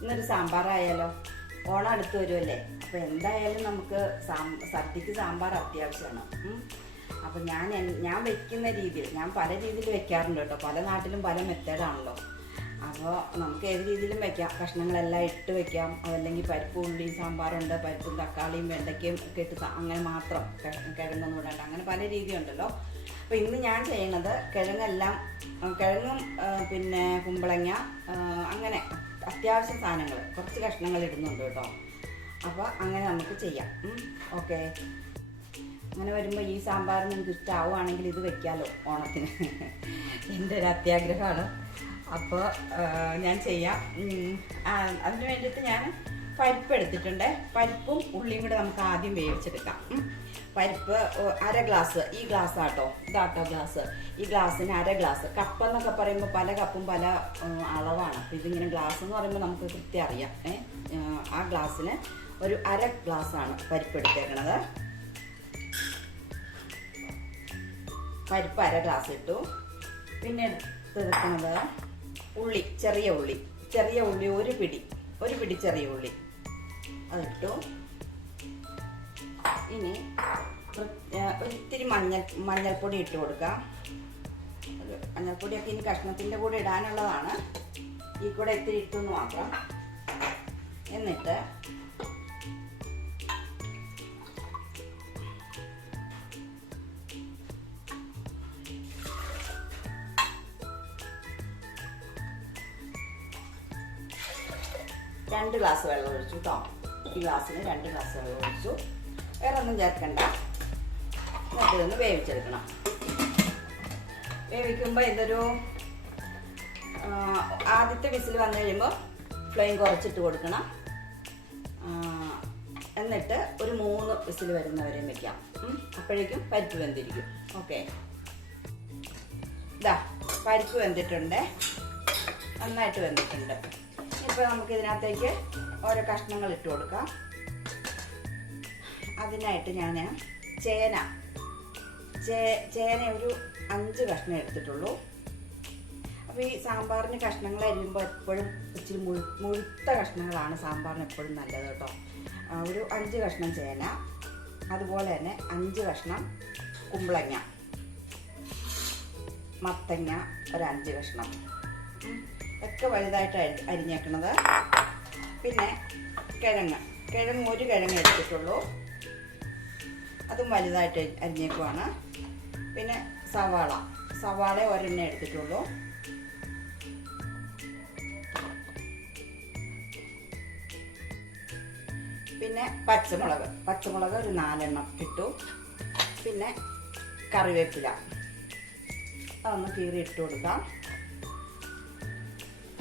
ഇന്നൊരു സാമ്പാറായാലോ? ഓണം അടുത്ത് വരുമല്ലേ. അപ്പോൾ എന്തായാലും നമുക്ക് സദ്യക്ക് സാമ്പാർ അത്യാവശ്യമാണ്. അപ്പോൾ ഞാൻ വെക്കുന്ന രീതിയിൽ ഞാൻ പല രീതിയിൽ വെക്കാറുണ്ട് കേട്ടോ. പല നാട്ടിലും പല മെത്തേഡാണല്ലോ. അപ്പോൾ നമുക്ക് ഏത് രീതിയിലും വെക്കാം. കഷ്ണങ്ങളെല്ലാം ഇട്ട് വെക്കാം. അതല്ലെങ്കിൽ പരിപ്പ് ഉള്ളി സാമ്പാറുണ്ട്, പരിപ്പും തക്കാളിയും വെണ്ടയ്ക്കയും ഒക്കെ ഇട്ട് അങ്ങനെ മാത്രം, കിഴങ്ങൊന്നും ഇടണ്ട, അങ്ങനെ പല രീതിയുണ്ടല്ലോ. അപ്പോൾ ഇന്ന് ഞാൻ ചെയ്യുന്നത് കിഴങ്ങും പിന്നെ കുമ്പളങ്ങ, അങ്ങനെ അത്യാവശ്യം സാധനങ്ങൾ കുറച്ച് കഷ്ണങ്ങൾ ഇടുന്നുണ്ട് കേട്ടോ. അപ്പോൾ അങ്ങനെ നമുക്ക് ചെയ്യാം. ഓക്കെ. അങ്ങനെ വരുമ്പോൾ ഈ സാമ്പാർ നിങ്ങൾക്ക് ഇഷ്ടമാവുകയാണെങ്കിൽ ഇത് വെക്കാമല്ലോ ഓണത്തിന്. എൻ്റെ ഒരു അത്യാഗ്രഹമാണ്. അപ്പോൾ ഞാൻ ചെയ്യാം. അതിന് വേണ്ടിയിട്ട് ഞാൻ പരിപ്പ് എടുത്തിട്ടുണ്ട്. പരിപ്പും ഉള്ളിയും കൂടെ നമുക്ക് ആദ്യം വേവിച്ചെടുക്കാം. പരിപ്പ് 1/2 ഗ്ലാസ്, ഈ ഗ്ലാസ് ആട്ടോ, ഇതാട്ടോ ഗ്ലാസ്. ഈ ഗ്ലാസ്സിന് 1/2 ഗ്ലാസ്. കപ്പ് എന്നൊക്കെ പറയുമ്പോൾ പല കപ്പും പല അളവാണ്. അപ്പോൾ ഇതിങ്ങനെ ഗ്ലാസ് എന്ന് പറയുമ്പോൾ നമുക്ക് കൃത്യം അറിയാം. ആ ഗ്ലാസ്സിന് ഒരു 1/2 ഗ്ലാസ്സാണ് പരിപ്പ് എടുത്തേക്കണത്. പരിപ്പ് 1/2 ഗ്ലാസ് ഇട്ടു. പിന്നെ എടുത്തെടുക്കുന്നത് ഉള്ളി, ചെറിയ ഉള്ളി ഒരു പിടി ചെറിയ ഉള്ളി അതിട്ടു. ഇനി ഒരിത്തിരി മഞ്ഞൾപ്പൊടി ഇട്ട് കൊടുക്കാം. മഞ്ഞൾപ്പൊടിയൊക്കെ ഇനി കഷ്ണത്തിൻ്റെ കൂടെ ഇടാനുള്ളതാണ്. ഈ കൂടെ ഇത്തിരി ഇട്ടെന്ന് മാത്രം. എന്നിട്ട് രണ്ട് ഗ്ലാസ് വെള്ളം ഒഴിച്ചു കേട്ടോ. ഈ ഗ്ലാസ്സിന് 2 ഗ്ലാസ് വെള്ളം ഒഴിച്ചു. വേറെ ഒന്നും ചേർക്കണ്ട. എന്നിട്ട് ഇതൊന്ന് വേവിച്ചെടുക്കണം. വേവിക്കുമ്പോൾ ഇതൊരു ആദ്യത്തെ വിസിൽ വന്നു കഴിയുമ്പോൾ ഫ്ലെയിം കുറച്ചിട്ട് കൊടുക്കണം. എന്നിട്ട് ഒരു 3 വിസിൽ വരുന്നവരെയും വെക്കാം. അപ്പോഴേക്കും പരിപ്പ് വെന്തിരിക്കും. ഓക്കെ. ഇതാ പരിപ്പ് വെന്തിട്ടുണ്ട്, നന്നായിട്ട് വെന്തിട്ടുണ്ട്. ഇപ്പോൾ നമുക്ക് ഇതിനകത്തേക്ക് ഓരോ കഷ്ണങ്ങൾ ഇട്ട് കൊടുക്കാം. അതിനായിട്ട് ഞാൻ ചേന ഒരു 5 കഷ്ണം എടുത്തിട്ടുള്ളൂ. അപ്പോൾ ഈ സാമ്പാറിന് കഷ്ണങ്ങൾ അരിയുമ്പോൾ എപ്പോഴും ഇച്ചിരി മുഴുത്ത കഷ്ണങ്ങളാണ് സാമ്പാറിന് എപ്പോഴും നല്ലത് കേട്ടോ. ഒരു 5 കഷ്ണം ചേന, അതുപോലെ തന്നെ 5 കഷ്ണം കുമ്പളങ്ങ, മത്തങ്ങ ഒരു 5 കഷ്ണം, ഒക്കെ വലുതായിട്ട് അരിഞ്ഞേക്കണത്. പിന്നെ കിഴങ്ങ് ഒരു കിഴങ്ങ് എടുത്തിട്ടുള്ളൂ, അതും വലുതായിട്ട് അരിഞ്ഞേക്കുവാണ്. പിന്നെ സവാള ഒരെണ്ണം എടുത്തിട്ടുള്ളൂ. പിന്നെ പച്ചമുളക് ഒരു 4 എണ്ണം ഇട്ടു. പിന്നെ കറിവേപ്പില അതൊന്ന് കീറി ഇട്ട് കൊടുക്കാം.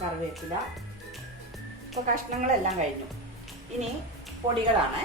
കറിവേപ്പില. ഇപ്പോൾ കഷ്ണങ്ങളെല്ലാം കഴിഞ്ഞു. ഇനി പൊടികളാണ്.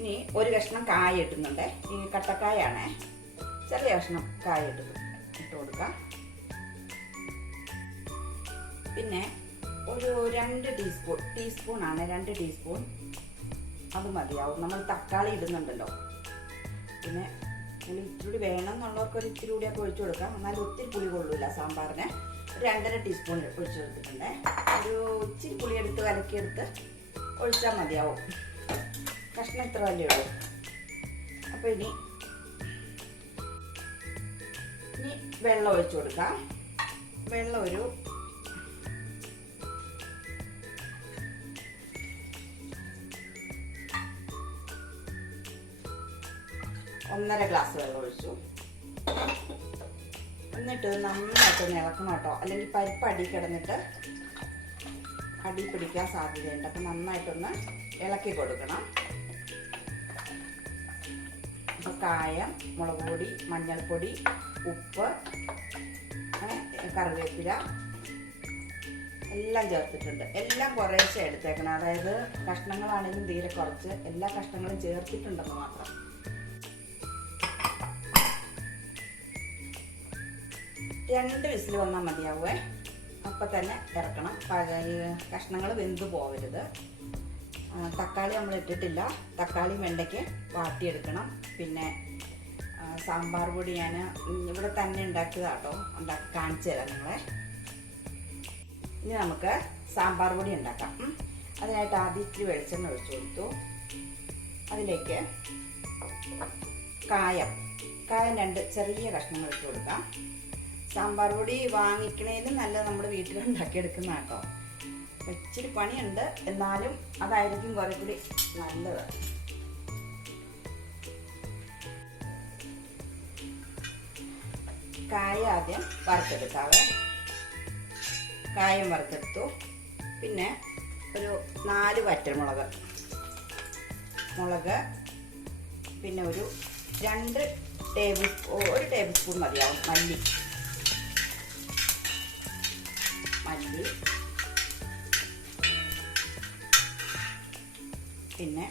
ഇനി ഒരു കഷ്ണം കായ ഇട്ടുന്നുണ്ട്. ഈ കട്ടക്കായാണ്, ചെറിയ കഷ്ണം കായ ഇട്ട് കൊടുക്കാം. പിന്നെ ഒരു 2 ടീസ്പൂണാണ്, 2 ടീസ്പൂൺ അത് മതിയാവും. നമ്മൾ തക്കാളി ഇടുന്നുണ്ടല്ലോ. പിന്നെ പുളി ഇത്തിരി വേണം എന്നുള്ളവർക്ക് ഒരു ഇത്തിരി കൂടിയൊക്കെ ഒഴിച്ചു കൊടുക്കാം. എന്നാലും ഒത്തിരി പുളി കൊള്ളൂല സാമ്പാറിന്. ഒരു 2.5 ടീസ്പൂൺ ഒഴിച്ചു കൊടുത്തിട്ടുണ്ട്. ഒരു ഇച്ചിരി പുളിയെടുത്ത് കലക്കിയെടുത്ത് ഒഴിച്ചാൽ മതിയാവും. കഷ്ണം ഇത്ര വലിയ ഉള്ളൂ. അപ്പോൾ ഇനി വെള്ളം ഒഴിച്ചു കൊടുക്കാം. വെള്ളം ഒരു 1.5 ഗ്ലാസ് വെള്ളം ഒഴിച്ചു. എന്നിട്ട് നന്നായിട്ട് ഇളക്കണം കേട്ടോ, അല്ലെങ്കിൽ പരിപ്പ് അടി കിടന്നിട്ട് അടി പിടിക്കാൻ സാധ്യതയുണ്ട്. അപ്പം നന്നായിട്ടൊന്ന് ഇളക്കി കൊടുക്കണം. അപ്പോൾ കായം, മുളക് പൊടി, മഞ്ഞൾപ്പൊടി, ഉപ്പ്, കറിവേപ്പില എല്ലാം ചേർത്തിട്ടുണ്ട്. എല്ലാം കുറേശ്ശെ എടുത്തേക്കണം. അതായത് കഷ്ണങ്ങളാണെങ്കിലും തീരെ കുറച്ച്, എല്ലാ കഷ്ണങ്ങളും ചേർത്തിട്ടുണ്ടെന്ന് മാത്രം. 2 വിസിൽ വന്നാൽ മതിയാവേ. അപ്പം തന്നെ ഇറക്കണം. കഷ്ണങ്ങൾ വെന്ത് പോവരുത്. തക്കാളി നമ്മൾ ഇട്ടിട്ടില്ല. തക്കാളി വെണ്ടയ്ക്ക് വാട്ടിയെടുക്കണം. പിന്നെ സാമ്പാർ പൊടി ഞാൻ ഇവിടെ തന്നെ ഉണ്ടാക്കിയതാട്ടോ, കാണിച്ചു തരാം നിങ്ങളെ. ഇനി നമുക്ക് സാമ്പാർ പൊടി ഉണ്ടാക്കാം. അതിനായിട്ട് ആദ്യം ഇത്തിരി വെളിച്ചെണ്ണ ഒഴിച്ചു കൊടുത്തു. അതിലേക്ക് കായം 2 ചെറിയ കഷ്ണങ്ങൾ ഇട്ട് കൊടുക്കാം. സാമ്പാർ പൊടി വാങ്ങിക്കണേലും നല്ല നമ്മൾ വീട്ടിലുണ്ടാക്കിയെടുക്കുന്ന കേട്ടോ. ഇച്ചിരി പണിയുണ്ട്, എന്നാലും അതായിരിക്കും കുറെ കൂടി നല്ലത്. കായ ആദ്യം വറുത്തെടുക്കാവേ. കായം വറുത്തെടുത്തു. പിന്നെ ഒരു 4 വറ്റൽമുളക്, പിന്നെ ഒരു 1 ടേബിൾ സ്പൂൺ മതിയാവും മല്ലി, പിന്നെ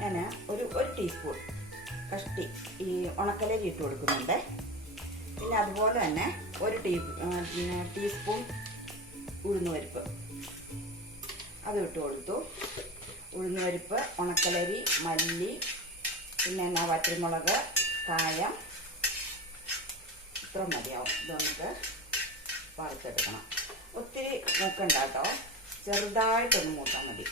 ഞാൻ ഒരു ടീസ്പൂൺ കഷ്ടി ഈ ഉണക്കലരി ഇട്ട് കൊടുക്കുന്നുണ്ട്. പിന്നെ അതുപോലെ തന്നെ ഒരു ടീസ്പൂൺ ഉഴുന്നുപരിപ്പ് അത് ഇട്ട് കൊടുത്തു. ഉഴുന്നുപരിപ്പ്, ഉണക്കലരി, മല്ലി, പിന്നെ വറ്റൽമുളക്, കായം, ഇത്ര മതിയാവും. ഇത് നമുക്ക് വറുത്തെടുക്കണം. ഒത്തിരി മൂക്കണ്ട കേട്ടോ, ചെറുതായിട്ടൊന്ന് മൂത്താൽ മതി.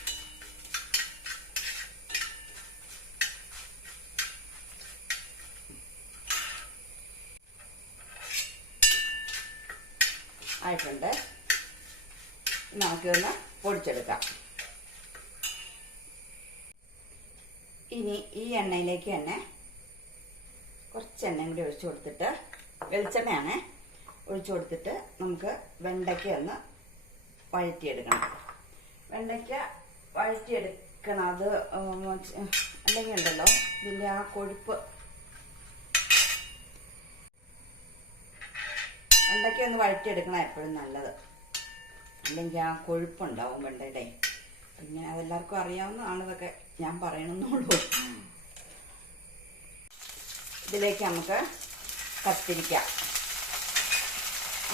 ആയിട്ടുണ്ട്. നമുക്കൊന്ന് പൊടിച്ചെടുക്കാം. ഇനി ഈ എണ്ണയിലേക്ക് തന്നെ കുറച്ച് എണ്ണയും കൂടി ഒഴിച്ചു കൊടുത്തിട്ട്, വെളിച്ചെണ്ണയാണ് ഒഴിച്ചു കൊടുത്തിട്ട് നമുക്ക് വെണ്ടയ്ക്ക ഒന്ന് വഴറ്റിയെടുക്കണം. വെണ്ടയ്ക്ക വഴറ്റിയെടുക്കണം. അത് അല്ലെങ്കിൽ ഉണ്ടല്ലോ ഇതിൻ്റെ ആ കൊഴുപ്പ്, വെണ്ടയ്ക്ക ഒന്ന് വഴറ്റിയെടുക്കണം എപ്പോഴും നല്ലത്. അല്ലെങ്കിൽ ആ കൊഴുപ്പുണ്ടാവും വെണ്ടയുടെ. പിന്നെ അതെല്ലാവർക്കും അറിയാവുന്നതാണ്, ഇതൊക്കെ ഞാൻ പറയണമെന്നുള്ളൂ. ഇതിലേക്ക് നമുക്ക് കത്തിരിക്ക,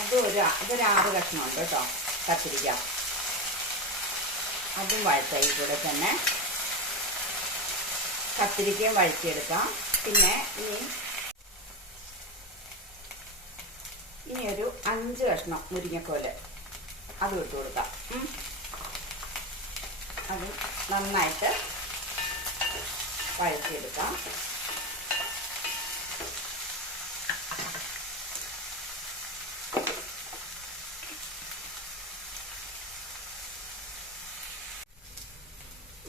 അതൊരു 6 കഷ്ണമുണ്ട് കേട്ടോ കത്തിരിക്ക, അതും വഴറ്റായി. കൂടെ തന്നെ കത്തിരിക്കയും വഴറ്റിയെടുക്കാം. പിന്നെ ഇനി ഒരു 5 കഷ്ണം മുരിങ്ങക്കോല് അതും ഇട്ട് കൊടുക്കാം. അത് നന്നായിട്ട് വഴറ്റിയെടുക്കാം.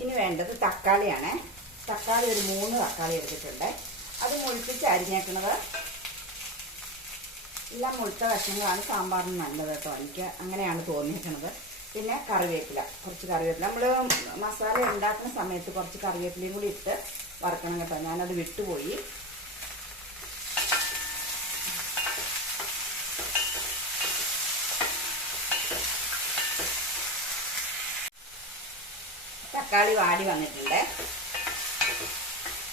ഇനി വേണ്ടത് തക്കാളിയാണ്. തക്കാളി ഒരു 3 തക്കാളി എടുത്തിട്ടുണ്ട്. അത് മുഴുപ്പിച്ച് അരിഞ്ഞേക്കുന്നത്. എല്ലാം മുഴുത്ത കഷ്ണങ്ങളാണ് സാമ്പാറിന് നല്ലത് കേട്ടോ, എനിക്ക് അങ്ങനെയാണ് തോന്നിയിരിക്കുന്നത്. പിന്നെ കറിവേപ്പില, കുറച്ച് കറിവേപ്പില നമ്മൾ മസാല ഉണ്ടാക്കുന്ന സമയത്ത് കുറച്ച് കറിവേപ്പിലയും കൂടി ഇട്ട് വറുക്കണം കേട്ടോ. ഞാനത് വിട്ടുപോയി. തക്കാളി വാടി വന്നിട്ടുണ്ട്,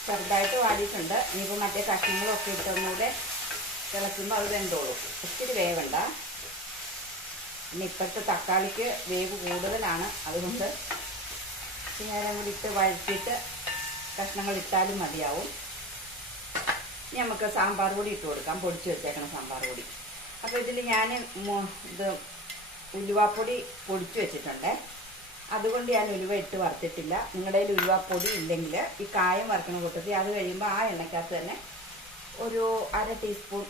ചെറുതായിട്ട് വാടിയിട്ടുണ്ട്. ഇനിയിപ്പോൾ മറ്റേ കഷ്ണങ്ങളൊക്കെ ഇട്ടൊന്നുകൂടെ തിളയ്ക്കുമ്പോൾ അത് വെന്തോളും. ഒത്തിരി വേവണ്ട. പിന്നെ ഇപ്പോഴത്തെ തക്കാളിക്ക് വേവ് കൂടുതലാണ്, അതുകൊണ്ട് നേരം കൂടി ഇട്ട് വഴറ്റിയിട്ട് കഷ്ണങ്ങൾ ഇട്ടാലും മതിയാവും. ഇനി നമുക്ക് സാമ്പാർ പൊടി ഇട്ട് കൊടുക്കാം, പൊടിച്ച് വെച്ചേക്കണം സാമ്പാർ പൊടി. അപ്പോൾ ഇതിൽ ഞാൻ ഇത് ഉലുവാപ്പൊടി പൊടിച്ച് വെച്ചിട്ടുണ്ട്. അതുകൊണ്ട് ഞാൻ ഉലുവ ഇട്ട് വറുത്തിട്ടില്ല. നിങ്ങളുടെ കയ്യിൽ ഉലുവാപ്പൊടി ഇല്ലെങ്കിൽ ഈ കായം വറുക്കണ കൂട്ടത്തിൽ അത് കഴിയുമ്പോൾ ആ എണ്ണക്കകത്ത് തന്നെ ഒരു 1/2 ടീസ്പൂൺ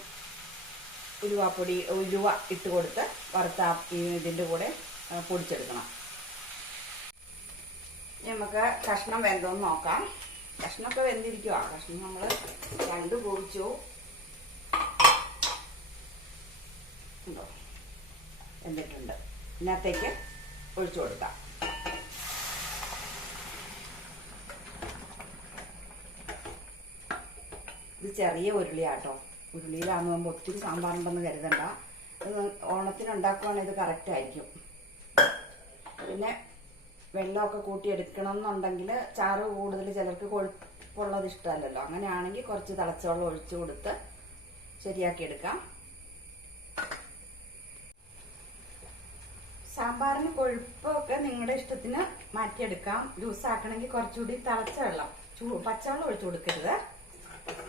ഉലുവ ഇട്ട് കൊടുത്ത് വറുത്ത ഇതിൻ്റെ കൂടെ പൊടിച്ചെടുക്കണം. നമുക്ക് കഷ്ണം വെന്തോന്ന് നോക്കാം. കഷ്ണമൊക്കെ വെന്തിരിക്കുക. കഷ്ണം നമ്മൾ കണ്ടു പൊടിച്ചു ഉണ്ടോ, വെന്തിട്ടുണ്ട്. ഇതിനകത്തേക്ക് ഒഴിച്ചു കൊടുക്കാം. ഇത് ചെറിയ ഉരുളിയാട്ടോ. ഉരുളിയിലാകുമ്പോൾ ഒത്തിരി സാമ്പാറുണ്ടെന്ന് കരുതണ്ട. ഇത് ഓണത്തിന് ഉണ്ടാക്കുവാണെങ്കിൽ ഇത് കറക്റ്റ് ആയിരിക്കും. പിന്നെ വെള്ളമൊക്കെ കൂട്ടിയെടുക്കണം എന്നുണ്ടെങ്കിൽ ചാറ് കൂടുതൽ ചിലർക്ക് കൊഴുപ്പുള്ളത് ഇഷ്ടമല്ലല്ലോ. അങ്ങനെയാണെങ്കിൽ കുറച്ച് തിളച്ച വെള്ളം ഒഴിച്ചു കൊടുത്ത് ശരിയാക്കി എടുക്കാം. സാമ്പാറിന് കൊഴുപ്പൊക്കെ നിങ്ങളുടെ ഇഷ്ടത്തിന് മാറ്റിയെടുക്കാം. ജ്യൂസാക്കണമെങ്കിൽ കുറച്ചുകൂടി തിളച്ച വെള്ളം, പച്ചവെള്ളം ഒഴിച്ചു കൊടുക്കരുത്,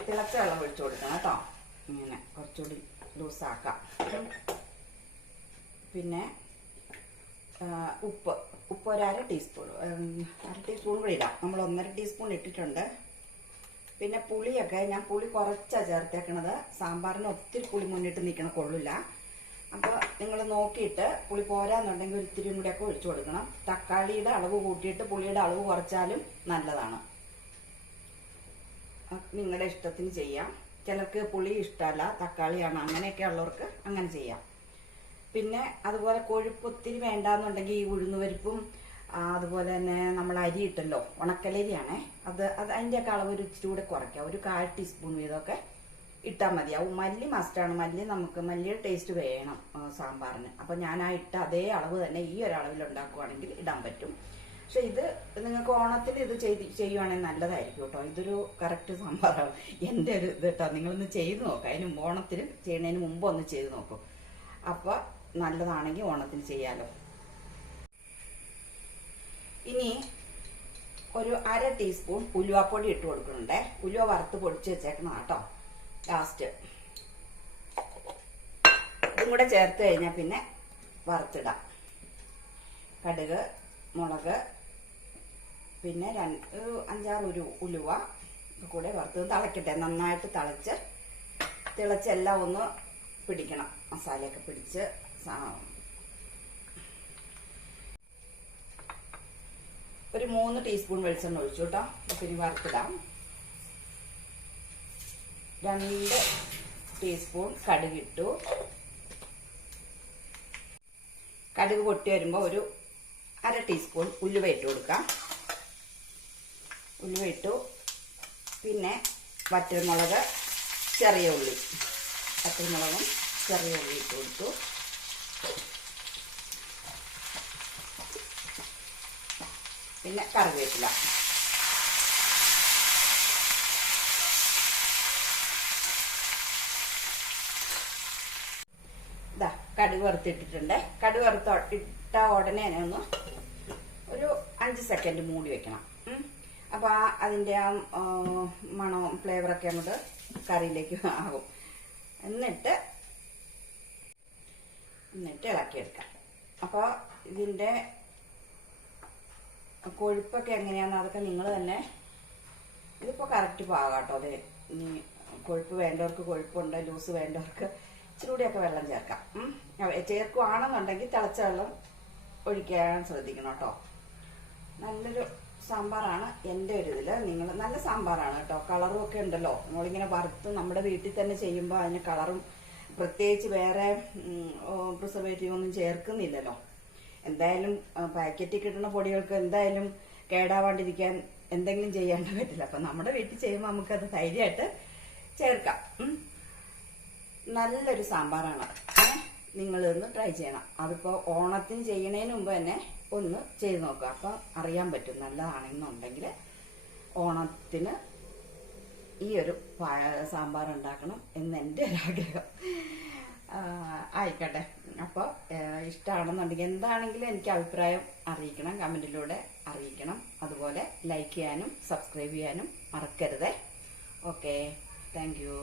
തിളച്ച വെള്ളം ഒഴിച്ചു കൊടുക്കണം കേട്ടോ. ഇങ്ങനെ കുറച്ചുകൂടി ലൂസാക്കാം. പിന്നെ ഉപ്പ് ഒരു അര ടീസ്പൂൺ കൂടി ഇടാം. നമ്മൾ 1.5 ടീസ്പൂൺ ഇട്ടിട്ടുണ്ട്. പിന്നെ പുളിയൊക്കെ ഞാൻ പുളി കുറച്ചാണ് ചേർത്തേക്കണത്. സാമ്പാറിന് ഒത്തിരി പുളി മുന്നിട്ട് നിൽക്കണം കൊള്ളില്ല. അപ്പോൾ നിങ്ങൾ നോക്കിയിട്ട് പുളി പോരാന്നുണ്ടെങ്കിൽ ഒത്തിരിയും കൂടിയൊക്കെ ഒഴിച്ചു കൊടുക്കണം. തക്കാളിയുടെ അളവ് കൂട്ടിയിട്ട് പുളിയുടെ അളവ് കുറച്ചാലും നല്ലതാണ്. നിങ്ങളുടെ ഇഷ്ടത്തിന് ചെയ്യാം. ചിലർക്ക് പുളി ഇഷ്ടമല്ല, തക്കാളിയാണ്, അങ്ങനെയൊക്കെ ഉള്ളവർക്ക് അങ്ങനെ ചെയ്യാം. പിന്നെ അതുപോലെ കൊഴുപ്പ് ഒത്തിരി വേണ്ടാന്നുണ്ടെങ്കിൽ ഈ ഉഴുന്നുപരിപ്പും അതുപോലെ തന്നെ നമ്മൾ അരി ഇട്ടല്ലോ, ഉണക്കലരിയാണേ, അത് അതിൻ്റെയൊക്കെ അളവ് ഒരു ഇച്ചിരി കൂടെ കുറയ്ക്കാം. ഒരു 1/4 ടീസ്പൂൺ വീതമൊക്കെ ഇട്ടാൽ മതിയാവും. മല്ലി മസ്റ്റാണ്. മല്ലിയുടെ ടേസ്റ്റ് വേണം സാമ്പാറിന്. അപ്പോൾ ഞാൻ ആ ഇട്ട അതേ അളവ് തന്നെ ഈ ഒരു അളവിൽ ഉണ്ടാക്കുവാണെങ്കിൽ ഇടാൻ പറ്റും. പക്ഷെ ഇത് നിങ്ങൾക്ക് ഓണത്തിന് ഇത് ചെയ്യുവാണെങ്കിൽ നല്ലതായിരിക്കും കേട്ടോ. ഇതൊരു കറക്റ്റ് സാമ്പാറാണ്. എൻ്റെ ഒരു ഇത് കേട്ടോ. നിങ്ങളൊന്ന് ചെയ്ത് നോക്കാം. അതിന് ഓണത്തിന് ചെയ്യുന്നതിന് മുമ്പ് ഒന്ന് ചെയ്ത് നോക്കും. അപ്പോൾ നല്ലതാണെങ്കിൽ ഓണത്തിന് ചെയ്യാലോ. ഇനി ഒരു അര ടീസ്പൂൺ ഉലുവാപ്പൊടി ഇട്ട് കൊടുക്കുന്നുണ്ടേ. ഉലുവ വറുത്ത് പൊടിച്ച് വെച്ചേക്കണം കേട്ടോ. ലാസ്റ്റ് ഇതും കൂടെ ചേർത്ത് കഴിഞ്ഞാൽ പിന്നെ വറുത്തിടാം. കടുക്, മുളക്, പിന്നെ 5-6 ഉലുവ കൂടെ വറുത്ത് തിളക്കട്ടെ. നന്നായിട്ട് തിളച്ചെല്ലാം ഒന്ന് പിടിക്കണം. മസാലയൊക്കെ പിടിച്ച് ഒരു 3 ടീസ്പൂൺ വെളിച്ചെണ്ണ ഒഴിച്ചു കേട്ടോ. പിന്നെ വറുത്തിടാം. 2 ടീസ്പൂൺ കടുകിട്ടു. കടുക് പൊട്ടി വരുമ്പോൾ ഒരു അര ടീസ്പൂൺ ഉലുവ ഇട്ട് കൊടുക്കാം. ഉലുവ ഇട്ടു. പിന്നെ വറ്റൽമുളക്, ചെറിയ ഉള്ളി, വറ്റൽമുളകും ചെറിയ ഉള്ളി ഇട്ട് കൊടുത്തു. പിന്നെ കറിവേപ്പില. ഇതാ കടുക് വറുത്തിട്ടിട്ടുണ്ട്. കടുക് ഇട്ട ഉടനെ തന്നെ ഒന്ന് ഒരു 5 സെക്കൻഡ് മൂടി വെക്കണം. അപ്പോൾ അതിൻ്റെ ആ മണവും ഫ്ലേവറൊക്കെ അങ്ങോട്ട് കറിയിലേക്ക് ആകും. എന്നിട്ട് ഇളക്കിയെടുക്കാം. അപ്പോൾ ഇതിൻ്റെ കൊഴുപ്പൊക്കെ എങ്ങനെയാണെന്ന് അതൊക്കെ നിങ്ങൾ തന്നെ, ഇതിപ്പോൾ കറക്റ്റ് പാകാം കേട്ടോ. അതെ, ഇനി കൊഴുപ്പ് വേണ്ടവർക്ക് കൊഴുപ്പുണ്ട്, ലൂസ് വേണ്ടവർക്ക് ഇച്ചിരി കൂടിയൊക്കെ വെള്ളം ചേർക്കാം. ചേർക്കുവാണെന്നുണ്ടെങ്കിൽ തിളച്ച വെള്ളം ഒഴിക്കാൻ ശ്രദ്ധിക്കണം കേട്ടോ. നല്ലൊരു സാമ്പാറാണ് എൻ്റെ ഒരു ഇതിൽ. നിങ്ങൾ നല്ല സാമ്പാറാണ് കേട്ടോ. കളറും ഒക്കെ ഉണ്ടല്ലോ. നമ്മളിങ്ങനെ വറുത്ത് നമ്മുടെ വീട്ടിൽ തന്നെ ചെയ്യുമ്പോൾ അതിന് കളറും പ്രത്യേകിച്ച് വേറെ പ്രിസർവേറ്റീവ് ഒന്നും ചേർക്കുന്നില്ലല്ലോ. എന്തായാലും പാക്കറ്റിൽ കിട്ടുന്ന പൊടികൾക്ക് എന്തായാലും കേടാവാണ്ടിരിക്കാൻ എന്തെങ്കിലും ചെയ്യാണ്ട് പറ്റില്ല. അപ്പം നമ്മുടെ വീട്ടിൽ ചെയ്യുമ്പോൾ നമുക്കത് ധൈര്യമായിട്ട് ചേർക്കാം. നല്ലൊരു സാമ്പാറാണ്. നിങ്ങളിതൊന്ന് ട്രൈ ചെയ്യണം. അതിപ്പോൾ ഓണത്തിന് ചെയ്യുന്നതിന് മുമ്പ് തന്നെ ഒന്ന് ചെയ്ത് നോക്കുക. അപ്പം അറിയാൻ പറ്റും നല്ലതാണെന്നുണ്ടെങ്കിൽ. ഓണത്തിന് ഈ ഒരു സാമ്പാർ ഉണ്ടാക്കണം എന്ന് എൻ്റെ ഒരാഗ്രഹം. ആയിക്കോട്ടെ. അപ്പോൾ ഇഷ്ടമാണെന്നുണ്ടെങ്കിൽ എന്താണെങ്കിലും എനിക്ക് അഭിപ്രായം അറിയിക്കണം, കമൻറ്റിലൂടെ അറിയിക്കണം. അതുപോലെ ലൈക്ക് ചെയ്യാനും സബ്സ്ക്രൈബ് ചെയ്യാനും മറക്കരുതേ. Okay, thank you.